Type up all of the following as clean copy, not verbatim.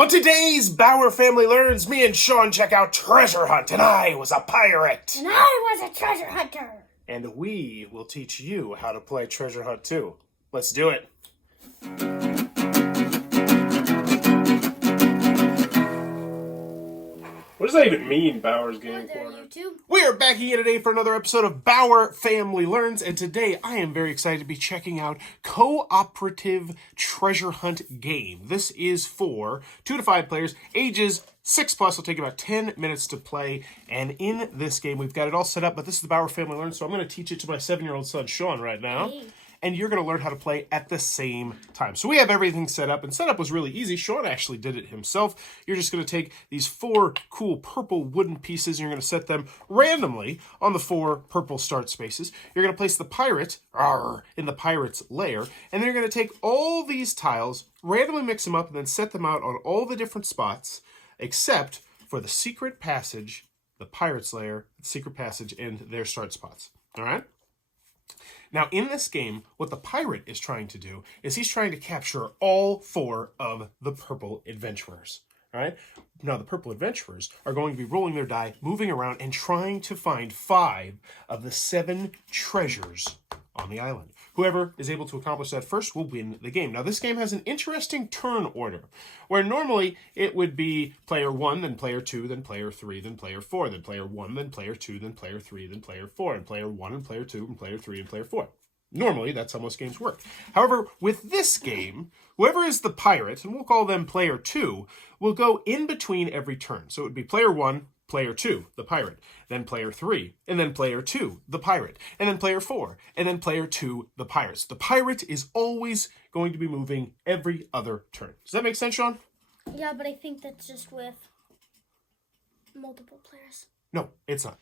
On today's Bauer Family Learns, me and Sean check out Treasure Hunt, and I was a pirate. And I was a treasure hunter. And we will teach you how to play Treasure Hunt too. Let's do it. What does that even mean, Bauer's Game Corner? We are back again today for another episode of Bauer Family Learns, and today I am very excited to be checking out co-operative treasure hunt game. This is for 2 to 5 players, ages 6 plus. It'll take about 10 minutes to play, and in this game we've got it all set up, but this is the Bauer Family Learns, so I'm going to teach it to my 7-year-old son, Sean, right now. Hey. And you're going to learn how to play at the same time. So we have everything set up, and setup was really easy. Sean actually did it himself. You're just going to take these 4 cool purple wooden pieces, and you're going to set them randomly on the 4 purple start spaces. You're going to place the pirate in the pirate's lair, and then you're going to take all these tiles, randomly mix them up, and then set them out on all the different spots, except for the secret passage, the pirate's lair, the secret passage, and their start spots. All right? Now, in this game, what the pirate is trying to do is he's trying to capture all 4 of the purple adventurers. All right? Now, the purple adventurers are going to be rolling their die, moving around, and trying to find 5 of the 7 treasures on the island. Whoever is able to accomplish that first will win the game. Now, this game has an interesting turn order, where normally it would be player 1, then player 2, then player 3, then player 4, then player 1, then player 2, then player 3, then player 4, and player 1, and player 2, and player 3, and player 4. Normally, that's how most games work. However, with this game, whoever is the pirate, and we'll call them player 2, will go in between every turn. So it would be player 1, player 2, the pirate, then player 3, and then player 2, the pirate, and then player 4, and then player 2, the pirates. The pirate is always going to be moving every other turn. Does that make sense, Sean? Yeah, but I think that's just with multiple players. No, it's not.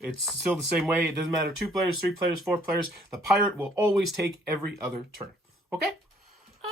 It's still the same way. It doesn't matter 2 players, 3 players, 4 players. The pirate will always take every other turn. Okay?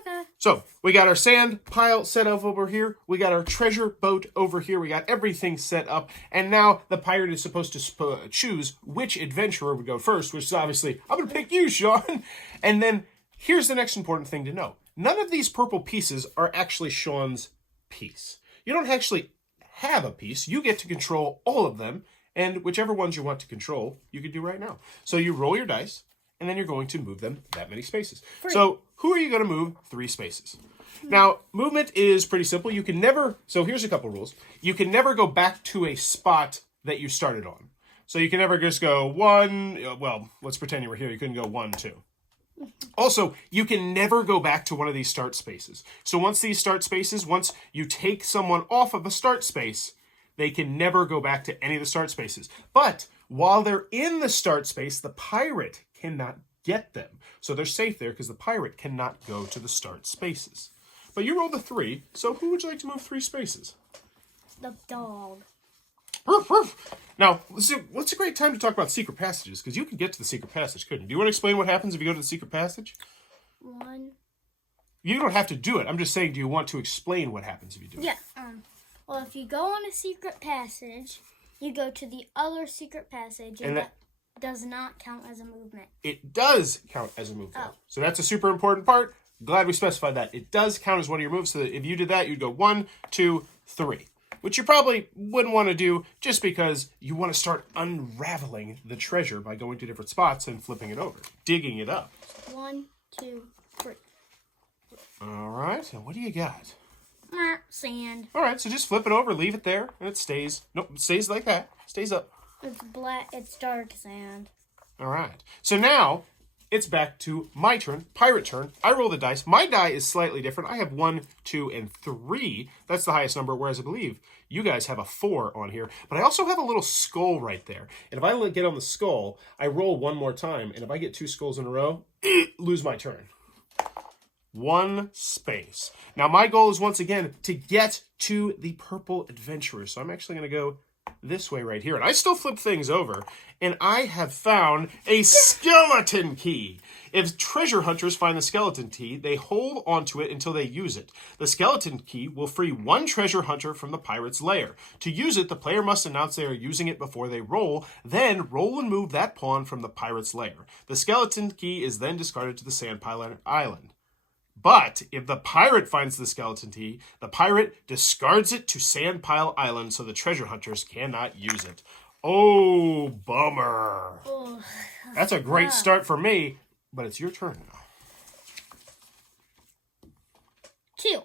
Okay. So, we got our sand pile set up over here. We got our treasure boat over here. We got everything set up. And now the pirate is supposed to choose which adventurer would go first, which is obviously, I'm going to pick you, Sean. And then, here's the next important thing to know. None of these purple pieces are actually Sean's piece. You don't actually have a piece. You get to control all of them. And whichever ones you want to control, you can do right now. So you roll your dice, and then you're going to move them that many spaces. 3. So who are you going to move 3 spaces? Now, movement is pretty simple. You can never, so here's a couple rules. You can never go back to a spot that you started on. So you can never just go 1, well, let's pretend you were here. You couldn't go 1, 2. Also, you can never go back to one of these start spaces. So once you take someone off of a start space, they can never go back to any of the start spaces. But while they're in the start space, the pirate cannot get them. So they're safe there because the pirate cannot go to the start spaces. But you rolled a 3, so who would you like to move 3 spaces? The dog. Ruff, ruff. Now, what's a great time to talk about secret passages? Because you can get to the secret passage, couldn't you? Do you want to explain what happens if you go to the secret passage? 1. You don't have to do it. I'm just saying, do you want to explain what happens if you do it? Yeah. Well, if you go on a secret passage, you go to the other secret passage, and that does not count as a movement. It does count as a movement. Oh. So that's a super important part. Glad we specified that. It does count as one of your moves, so that if you did that, you'd go 1, 2, 3. Which you probably wouldn't want to do just because you want to start unraveling the treasure by going to different spots and flipping it over, digging it up. 1, 2, 3. All right, now what do you got? Sand. All right, so just flip it over, leave it there, and it stays. Nope, it stays like that. Stays up. It's black. It's dark sand. All right. So now it's back to my turn, pirate turn. I roll the dice. My die is slightly different. I have 1, 2, and 3. That's the highest number, whereas I believe you guys have a 4 on here. But I also have a little skull right there. And if I get on the skull, I roll 1 more time. And if I get 2 skulls in a row, lose my turn. 1 space. Now, my goal is, once again, to get to the purple adventurers. So I'm actually going to go this way right here. And I still flip things over. And I have found a skeleton key. If treasure hunters find the skeleton key, they hold onto it until they use it. The skeleton key will free 1 treasure hunter from the pirate's lair. To use it, the player must announce they are using it before they roll. Then roll and move that pawn from the pirate's lair. The skeleton key is then discarded to the sand pile island. But if the pirate finds the skeleton key, the pirate discards it to Sandpile Island so the treasure hunters cannot use it. Oh, bummer. Oh, that's a great start for me, but it's your turn now. 2.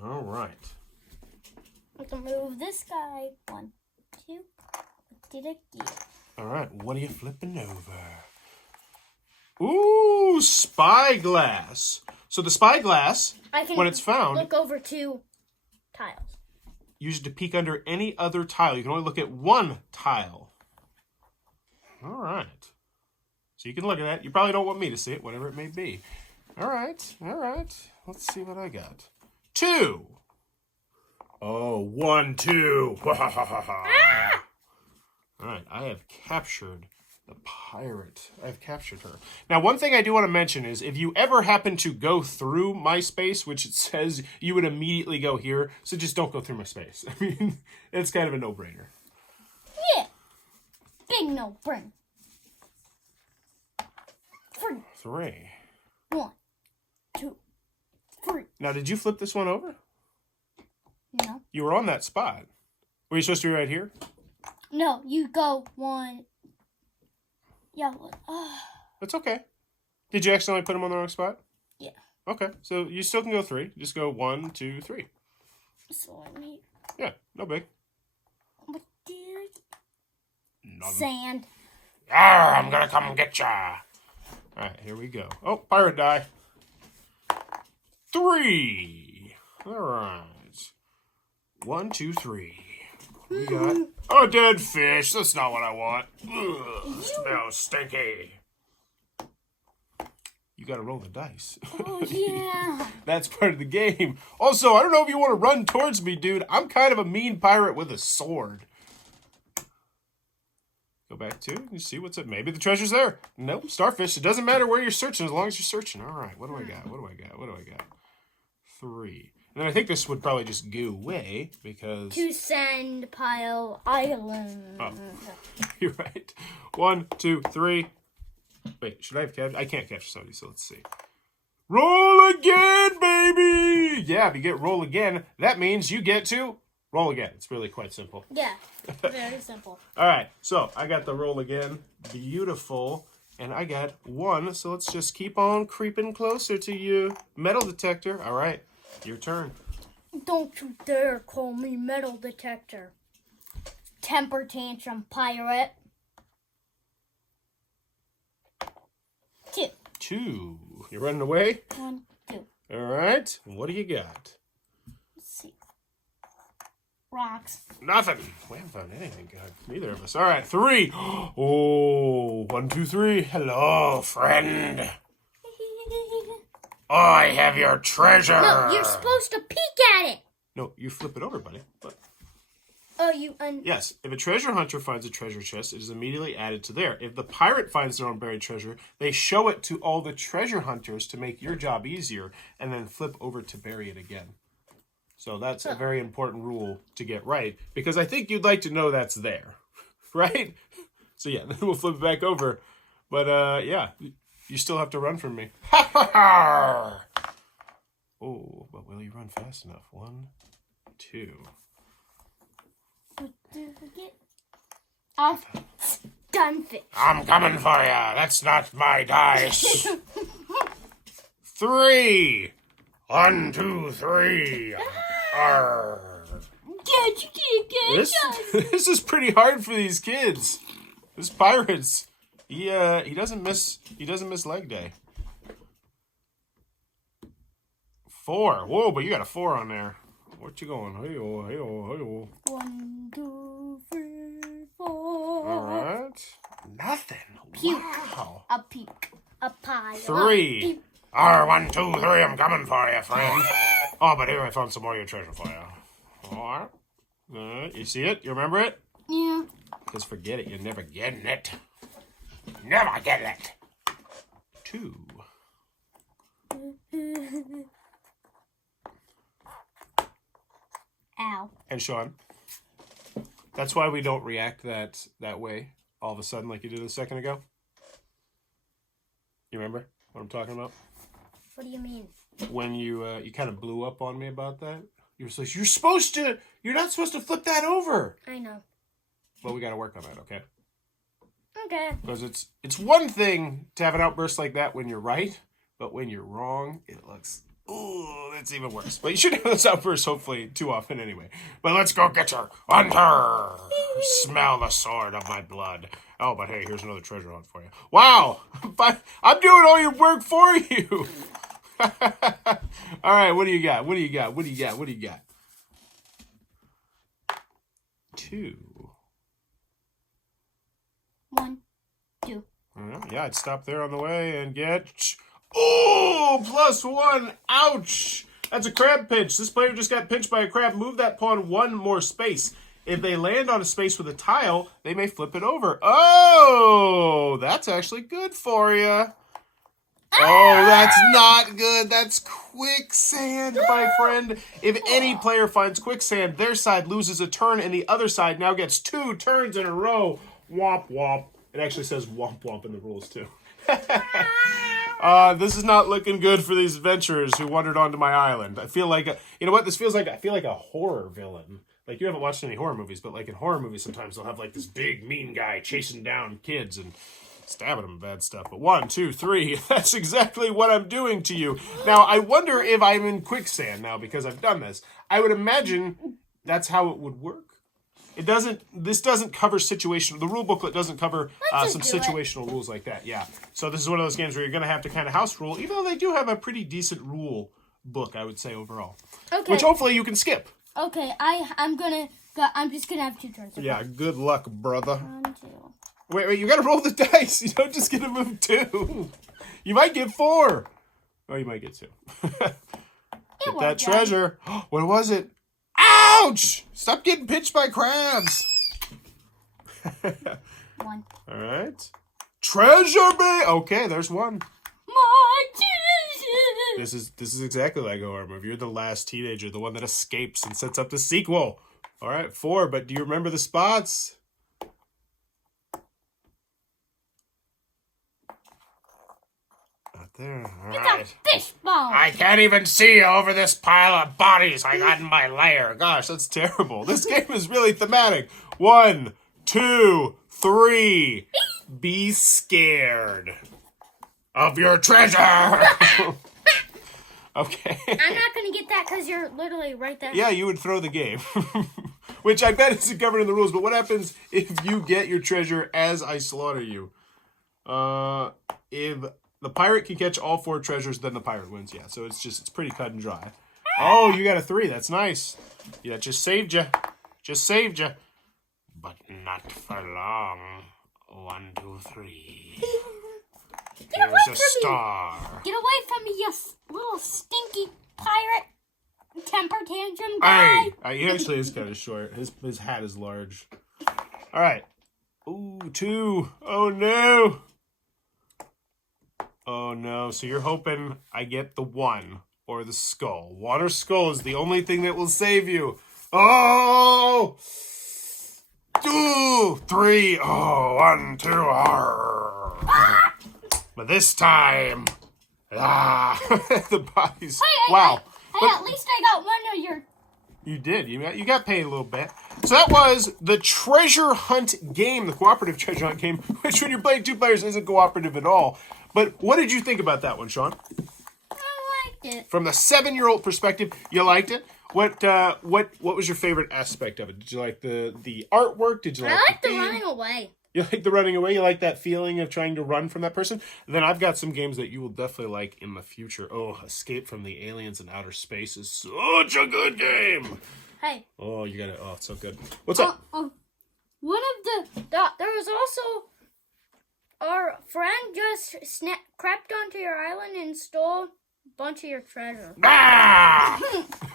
All right. We can move this guy. 1, 2. Did it again. All right, what are you flipping over? Ooh, spyglass. So the spyglass, when it's found, look over 2 tiles. Use it to peek under any other tile. You can only look at one tile. All right. So you can look at that. You probably don't want me to see it, whatever it may be. All right. Let's see what I got. 2. Oh, 1, 2. Ah! All right, I have captured the pirate. I've captured her. Now, one thing I do want to mention is if you ever happen to go through my space, which it says you would immediately go here, so just don't go through my space. I mean, it's kind of a no-brainer. Yeah. Big no-brainer. 3. 1, 2, 3. Now, did you flip this one over? No. You were on that spot. Were you supposed to be right here? No, you go 1. Yeah. That's okay. Did you accidentally put them on the wrong spot? Yeah. Okay, so you still can go 3. Just go 1, 2, 3. So I need. Yeah, no big. What did? None. Sand. Arr, I'm gonna come get ya. All right, here we go. Oh, pirate die. 3. All right. 1, 2, 3. We got a dead fish. That's not what I want. Ugh, smells stinky. You gotta roll the dice. Oh, yeah. That's part of the game. Also, I don't know if you want to run towards me, dude. I'm kind of a mean pirate with a sword. Go back to, you see what's up. Maybe the treasure's there. Nope, starfish. It doesn't matter where you're searching as long as you're searching. All right, what do I got? 3. And then I think this would probably just go away because... To Sandpile Island. Oh, you're right. 1, 2, 3. Wait, should I have captured? I can't capture somebody, so let's see. Roll again, baby! Yeah, if you get roll again, that means you get to roll again. It's really quite simple. Yeah, very simple. All right, so I got the roll again. Beautiful. And I got 1, so let's just keep on creeping closer to you. Metal detector. All right. Your turn. Don't you dare call me metal detector. Temper tantrum pirate. 2. 2. You're running away? 1, 2. All right. What do you got? Let's see. Rocks. Nothing. We haven't found anything good. Neither of us. All right. 3. Oh, 1, 2, 3. Hello, friend. I have your treasure. No, you're supposed to peek at it. No, you flip it over, buddy. Look. Oh, you... Yes, if a treasure hunter finds a treasure chest, it is immediately added to there. If the pirate finds their own buried treasure, they show it to all the treasure hunters to make your job easier, and then flip over to bury it again. So that's a very important rule to get right, because I think you'd like to know that's there, right? So yeah, then we'll flip it back over. But yeah, you still have to run from me. Ha ha ha! Oh, but will you run fast enough? 1, 2. What did we get? Off. Stunfish. I'm coming for ya. That's not my dice. 3. 1, 2, 3. Arr. This is pretty hard for these kids. This pirates. He doesn't miss leg day. 4. Whoa, but you got a 4 on there. What you going? Hey-oh, hey-oh, hey-oh. 1, 2, 3, 4. All right. Nothing. Puke. Wow. A puke. A pile. 3. Arr, 1, 2, 3. I'm coming for you, friend. Oh, but here I found some more of your treasure for you. All right. You see it? You remember it? Yeah. Just forget it. You're never getting it. Never get it. 2. Ow. And Sean, that's why we don't react that way all of a sudden like you did a second ago. You remember what I'm talking about? What do you mean? when you kind of blew up on me about that. You were like, you're not supposed to flip that over. I know. But we got to work on that, okay? Okay. Because it's one thing to have an outburst like that when you're right, but when you're wrong, it looks, ooh, that's even worse. But you shouldn't have this outburst, hopefully, too often anyway. But let's go get her. Hunter! Smell the sword of my blood. Oh, but hey, here's another treasure hunt for you. Wow! I'm doing all your work for you! All right, what do you got? What do you got? What do you got? What do you got? 2. 1, 2. Yeah, I'd stop there on the way and get... Oh, +1. Ouch. That's a crab pinch. This player just got pinched by a crab. Move that pawn 1 more space. If they land on a space with a tile, they may flip it over. Oh, that's actually good for you. Oh, that's not good. That's quicksand, my friend. If any player finds quicksand, their side loses a turn, and the other side now gets 2 turns in a row. Womp womp. It actually says womp womp in the rules, too. This is not looking good for these adventurers who wandered onto my island. I feel like, you know what this feels like? I feel like a horror villain. Like, you haven't watched any horror movies, but like in horror movies, sometimes they'll have like this big mean guy chasing down kids and stabbing them and bad stuff. But 1, 2, 3, that's exactly what I'm doing to you. Now, I wonder if I'm in quicksand now because I've done this. I would imagine that's how it would work. This doesn't cover situational, the rule booklet doesn't cover some situational rules like that, yeah. So this is one of those games where you're going to have to kind of house rule, even though they do have a pretty decent rule book, I would say, overall. Okay. Which hopefully you can skip. Okay, I'm just gonna have 2 turns. Okay? Yeah, good luck, brother. 1, 2. Wait, you gotta roll the dice. You don't just get to move 2. You might get 4. Or you might get 2. Get that treasure. What was it? Ouch! Stop getting pinched by crabs. 1. All right. Treasure bay. Okay, there's 1. My treasure. This is exactly like a horror movie. You're the last teenager, the one that escapes and sets up the sequel. All right, 4. But do you remember the spots? Not there. All right. It's a fishbowl. I can't even see over this pile of bodies I got in my lair. Gosh, that's terrible. This game is really thematic. 1, 2, 3. Be scared of your treasure. Okay. I'm not going to get that because you're literally right there. Yeah, you would throw the game. Which I bet isn't covered in the rules. But what happens if you get your treasure as I slaughter you? If the pirate can catch all 4 treasures, then the pirate wins. Yeah, so it's pretty cut and dry. Oh, you got a 3. That's nice. Yeah, just saved you. Just saved you. But not for long. 1, 2, 3. Here's a star. Get away from me, you little stinky pirate temper tantrum guy. Hey, he actually is kind of short. His hat is large. All right. Ooh, 2. Oh, no. Oh, no. So you're hoping I get the 1 or the skull. Water skull is the only thing that will save you. Oh! 2, 3. Oh, 1, 2. But this time, the bodies. Hey, wow. Hey, at least I got 1 of your. You did. You got paid a little bit. So that was the treasure hunt game, the cooperative treasure hunt game, which when you're playing 2 players isn't cooperative at all. But what did you think about that one, Sean? I liked it. From the 7-year-old perspective, you liked it. What was your favorite aspect of it? Did you like the artwork? Did you like? I like the running away. You like the running away? You like that feeling of trying to run from that person? And then I've got some games that you will definitely like in the future. Oh, Escape from the Aliens in Outer Space is such a good game. Hey. Oh, you got it. Oh, it's so good. What's up? One of there was also our friend just crept onto your island and stole a bunch of your treasure. Ah!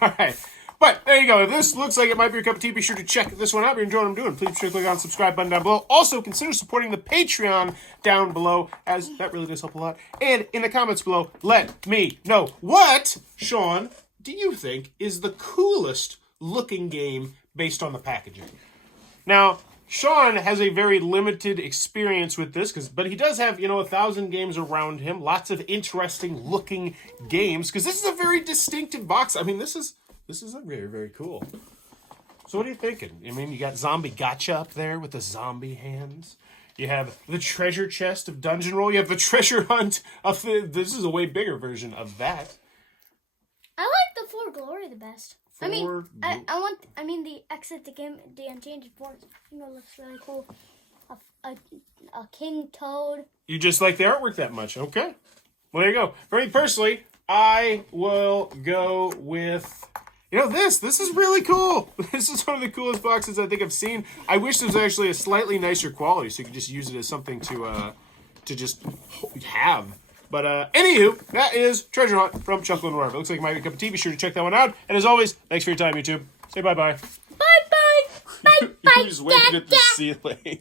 All right. But there you go. If this looks like it might be your cup of tea, be sure to check this one out. If you're enjoying what I'm doing, please be sure to click on the subscribe button down below. Also, consider supporting the Patreon down below, as that really does help a lot. And in the comments below, let me know what, Sean, do you think is the coolest looking game based on the packaging? Now, Sean has a very limited experience with this, but he does have, 1,000 games around him. Lots of interesting looking games, because this is a very distinctive box. I mean, this is a very, very cool. So what are you thinking? I mean, you got Zombie Gotcha up there with the zombie hands. You have the treasure chest of Dungeon Roll. You have the treasure hunt of this is a way bigger version of that. I like the For Glory the best. I mean the Exit the Game, the Unchanged Force. I think it looks really cool. A King Toad. You just like the artwork that much, okay? Well, there you go. For me personally, I will go with this. This is really cool. This is one of the coolest boxes I think I've seen. I wish there was actually a slightly nicer quality, so you could just use it as something to just have. But anywho, that is Treasure Hunt from Chuckle and Whatever. It looks like it might be a cup of tea. Be sure to check that one out. And as always, thanks for your time, YouTube. Say bye-bye. Bye-bye. Bye-bye. You're just waving at the ceiling.